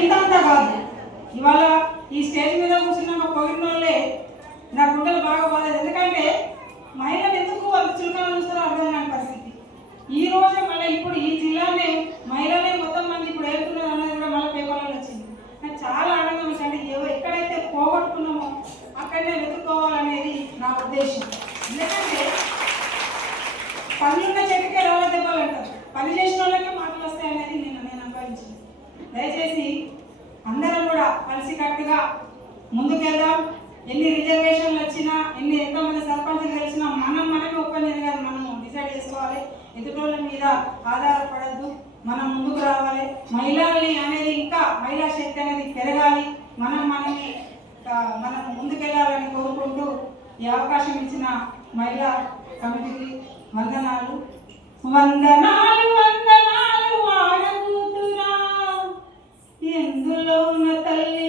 ఇంతంతా కాదు. ఇవాళ ఈ స్టేజ్ మీద కూర్చున్నాక పోయిన వాళ్ళే నా గుండెలు బాగా పోలేదు. ఎందుకంటే మహిళలు ఎందుకు వాళ్ళు చులకన చూస్తారో అర్థం కాని పరిస్థితి. ఈ రోజే మళ్ళీ ఇప్పుడు ఈ జిల్లానే మహిళలే మొత్తం మంది ఇప్పుడు వెళ్తున్నారు అనేది కూడా మళ్ళీ పేపర్లో వచ్చింది. నాకు చాలా ఆనందం వచ్చింది. ఎక్కడైతే పోగొట్టుకున్నామో అక్కడనే వెతుక్కోవాలనేది నా ఉద్దేశం. ఎందుకంటే పనులున్న చెట్టుకే రాళ్ళ దెబ్బలు అంటారు, పని చేసిన వాళ్ళకే మాటలు వస్తాయనేది నేను అనుభవించింది. దయచేసి అందరం కూడా కలిసికట్టుగా ముందుకెళ్దాం. ఎన్ని రిజర్వేషన్లు వచ్చినా ఎంతమంది సర్పంచ్లు తెలిసినా మనమే ఒప్పందం గారు మనము డిసైడ్ చేసుకోవాలి. ఎదుటోళ్ళ మీద ఆధారపడద్దు, మనం ముందుకు రావాలి. మహిళల్ని అనేది ఇంకా మహిళా శక్తి అనేది పెరగాలి. మనం ముందుకెళ్ళాలని కోరుకుంటూ ఈ అవకాశం ఇచ్చిన మహిళా కమిటీకి వందనాలు వందనాలు వందనాలు. ఆడకూతురా ఎందులో ఉన్న తల్లి